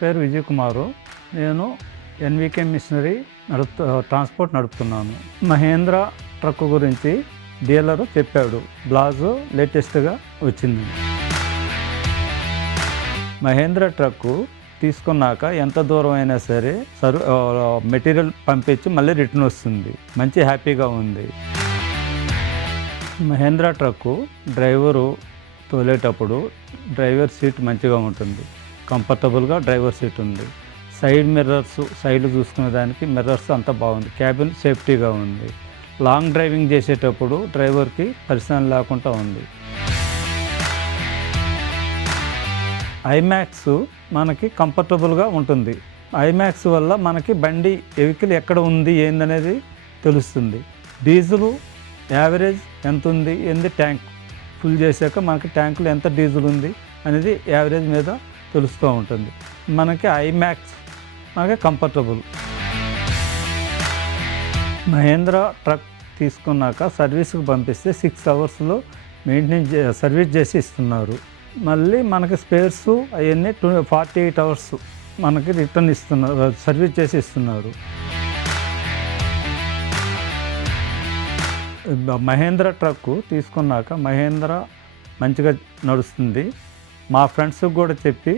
పేరు విజయ్ కుమారు. నేను NVK machinery transport నడుపుతున్నాను. మహేంద్ర ట్రక్ గురించి డీలరు చెప్పాడు. బ్లాజో లేటెస్ట్గా వచ్చింది. మహేంద్ర ట్రక్కు తీసుకున్నాక ఎంత దూరం అయినా సరే మెటీరియల్ పంపించి మళ్ళీ రిటర్న్ వస్తుంది. మంచి హ్యాపీగా ఉంది. మహేంద్ర ట్రక్కు డ్రైవరు తోలేటప్పుడు డ్రైవర్ సీట్ మంచిగా ఉంటుంది. కంఫర్టబుల్గా డ్రైవర్ సీట్ ఉంది. సైడ్ మిర్రర్స్, సైడ్ చూసుకునే దానికి మిర్రర్స్ అంతా బాగుంది. క్యాబిన్ సేఫ్టీగా ఉంది. లాంగ్ డ్రైవింగ్ చేసేటప్పుడు డ్రైవర్కి పరిశ్రమ లేకుండా ఉంది. ఐమాక్స్ మనకి కంఫర్టబుల్గా ఉంటుంది. ఐమాక్స్ వల్ల మనకి బండి వెహికల్ ఎక్కడ ఉంది ఏందనేది తెలుస్తుంది. డీజిల్ యావరేజ్ ఎంత ఉంది, ట్యాంక్ ఫుల్ చేశాక మనకి ట్యాంకులో ఎంత డీజిల్ ఉంది అనేది యావరేజ్ మీద తెలుస్తూ ఉంటుంది. మనకి ఐమాక్స్ మనకి కంఫర్టబుల్. మహేంద్ర ట్రక్ తీసుకున్నాక సర్వీస్కి పంపిస్తే 6 అవర్స్లో మెయింటెనెన్స్ సర్వీస్ చేసి ఇస్తున్నారు. మళ్ళీ మనకి స్పేర్స్ అవన్నీ 48 అవర్స్ మనకి రిటర్న్ ఇస్తున్నారు, సర్వీస్ చేసి ఇస్తున్నారు. మహేంద్ర ట్రక్కు తీసుకున్నాక మహేంద్ర మంచిగా నడుస్తుంది. మా ఫ్రెండ్స్కి కూడా చెప్పి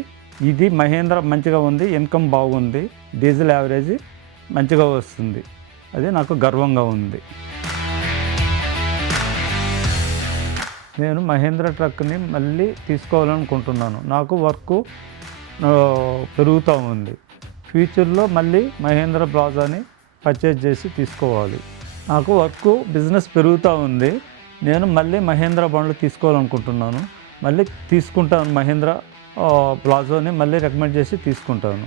ఇది మహేంద్ర మంచిగా ఉంది, ఇన్కమ్ బాగుంది, డీజిల్ యావరేజ్ మంచిగా వస్తుంది. అది నాకు గర్వంగా ఉంది. నేను మహేంద్ర ట్రక్ని మళ్ళీ తీసుకోవాలనుకుంటున్నాను. నాకు వర్క్ పెరుగుతూ ఉంది. ఫ్యూచర్లో మళ్ళీ మహేంద్ర బ్లాజోని పర్చేజ్ చేసి తీసుకోవాలి. నాకు వర్క్ బిజినెస్ పెరుగుతూ ఉంది. నేను మళ్ళీ మహేంద్ర బండ్లు తీసుకోవాలనుకుంటున్నాను. మళ్ళీ తీసుకుంటాను. మహేంద్ర బ్లాజోని మళ్ళీ రికమెండ్ చేసి తీసుకుంటాను.